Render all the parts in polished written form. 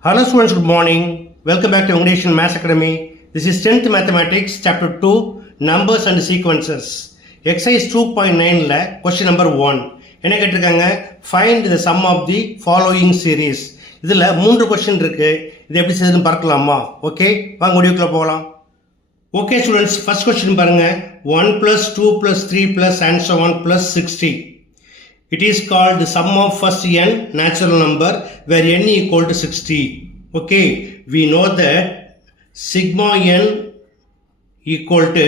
Hello students, good morning. Welcome back to Foundation Maths Academy. This is 10th Mathematics, Chapter 2, Numbers and Sequences. Exercise 2.9 question number 1. என்ன கேட்டிருக்காங்க? Find the sum of the following series. இதில் 3 question இருக்கு. இது எப்படி செய்யுதுன்னு பார்க்கலாமா? ஓகே, வாங்க வீடியோக்குள்ள போகலாம். ஓகே students, first question பாருங்க. 1 plus 2 plus 3 plus and so on plus 60. It is called the sum of first n natural number where n equal to 60. Okay, we know that sigma n equal to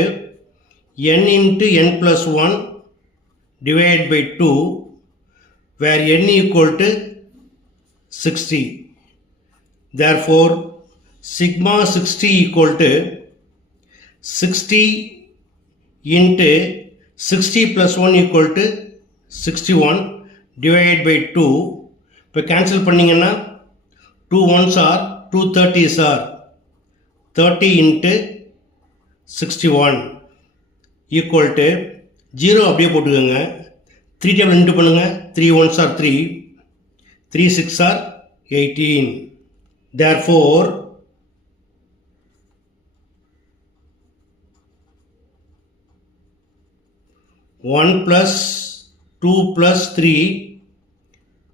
n into n plus 1 divided by 2 where n equal to 60. Therefore, sigma 60 equal to 60 into 60 plus 1 equal to 61 divided by 2. இப்போ கேன்சல் பண்ணிங்கன்னா 2 1s are 2 30s are 30 into 61 equal to 0 அப்படியே போட்டுக்கோங்க. 3 table into பண்ணுங்க. 3 1s are 3, 3 6 are 18. Therefore, one plus 2 plus 3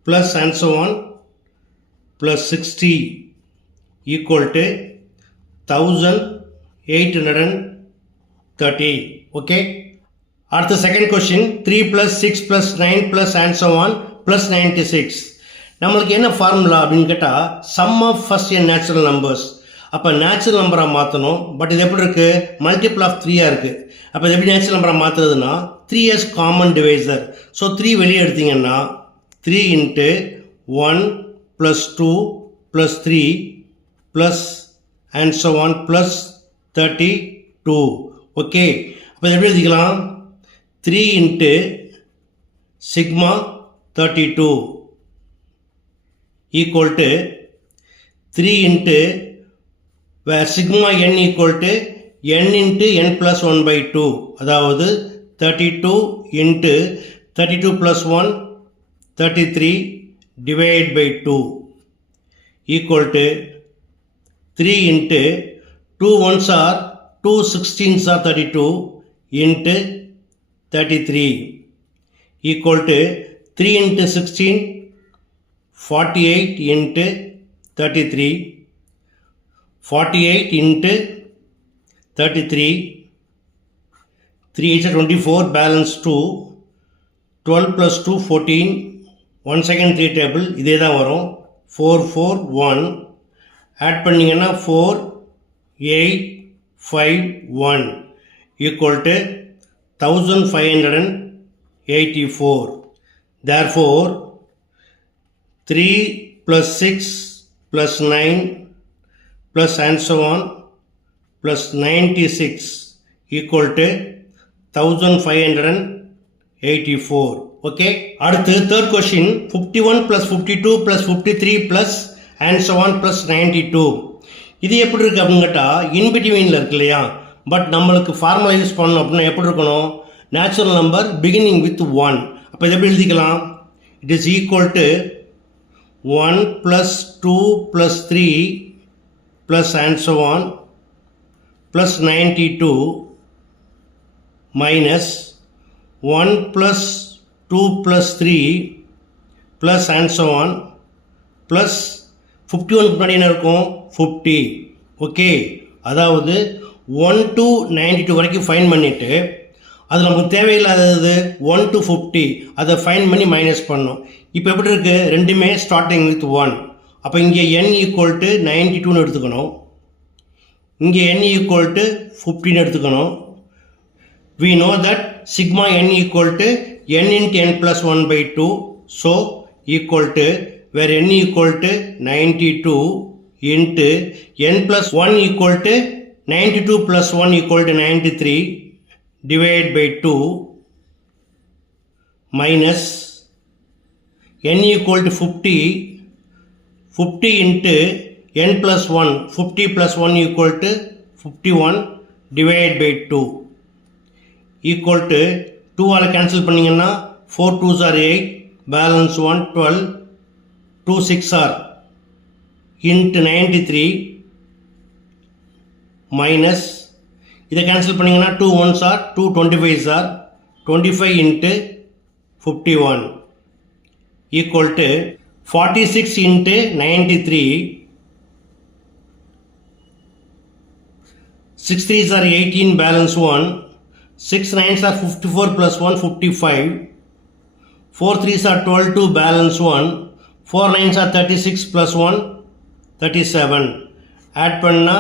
plus and so on plus 60 equal to 1830. Okay. After second question, 3 plus 6 plus 9 plus and so on plus 96. நம்மளுக்கு என்ன formula அப்படின்னு கேட்டால் sum of first N natural numbers. அப்போ natural நம்பராக மாற்றணும். பட் இது எப்படி இருக்குது? மல்டிபிள் ஆஃப் 3ஆக இருக்குது. அப்போ இது எப்படி நேச்சுரல் நம்பராக மாற்றுறதுன்னா 3 காமன் டிவைசர். ஸோ 3 வெளியே எடுத்தீங்கன்னா 3 இன்ட்டு 1 ப்ளஸ் 2 ப்ளஸ் 3 plus and so one plus 32. ஓகே, அப்போ இது எப்படி எழுதிக்கலாம்? 3 into sigma 32 equal to 3 into where sigma n equal to n into n plus 1 by 2. அதாவது 32 into 32 plus 1 33 divided by 2 equal to 3 into 2 1s are 2 16s are 32 into 33 equal to 3 into 16 48 into 33, 48 into 33, 3 is 24, balance 2, 12 plus 2, 14, 1 second 3 table, இதே தான் வரும். 4, 4, 1, add பண்ணிங்கன்னா 4, 8, 5, 1, equal to 1584. Therefore, 3 plus 6 plus 9 plus and so on plus 96 equal to 1584. Okay. அடுத்து third question, 51 plus 52 plus 53 plus and so on plus 92. இது எப்படி இருக்கு அப்படின்னு கேட்டால் இன்பிட்வீனில் இருக்கு இல்லையா? பட் நம்மளுக்கு ஃபார்முலா யூஸ் பண்ணணும் அப்படின்னா எப்படி இருக்கணும்? Natural number beginning with 1. அப்போ இது எப்படி எழுதிக்கலாம்? இட் இஸ் ஈக்குவல் டு 1 plus 2 plus 3 plus and so on plus 92 minus 1 plus 2 plus 3 plus and so on plus 51 முன்னாடி என்ன இருக்கும்? 50. ஓகே, அதாவது 1 to 92 வரைக்கும் ஃபைன் பண்ணிவிட்டு அது நமக்கு தேவையில்லாதது 1 to 50 அதை ஃபைன் பண்ணி மைனஸ் பண்ணோம். இப்போ எப்படி இருக்குது? ரெண்டுமே ஸ்டார்டிங் வித் 1. அப்போ இங்கே n ஈக்குவல் டு 92ன்னு எடுத்துக்கணும். இங்கே n ஈக்குவல் டு 15 எடுத்துக்கணும். we know that sigma n equal to n into n plus 1 by 2. so equal to where n equal to 92 into n plus 1 equal to 92 plus 1 equal to 93 divided by 2 minus n equal to 50, 50 into n plus 1, 50 plus 1 equal to 51 divided by 2 equal to 2 all cancel பண்ணிங்கன்னா 4 2s are 8, balance 1 12, 2 6 are into 93 minus, இதை கேன்சல் பண்ணிங்கன்னா 2 1s are 2 25s are 25 into 51 equal to 46 into 93, 6 3s are 18, balance 1, 6 9s are 54 plus 1 55, 4 3s are 12, 2 balance 1, 4 9s are 36 plus 1 37, add பண்ணா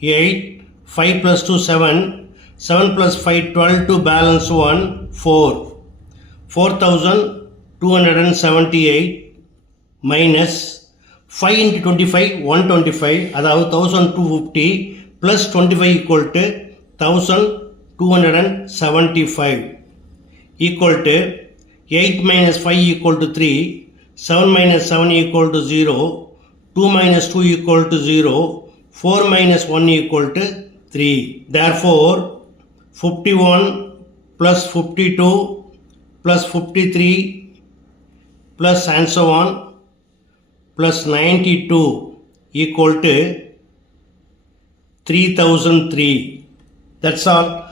8, 5 plus 2 7, 7 plus 5 12, 2 balance 1 4, 4278 minus 5 into 25 125, அதாவது 1250 plus 25 equal to 1275 equal to 8 minus 5 equal to 3, 7 minus 7 equal to 0, 2 minus 2 equal to 0, 4 minus 1 equal to 3. Therefore, 51 plus 52 plus 53 plus and so on plus 92 equal to 3003. That's all.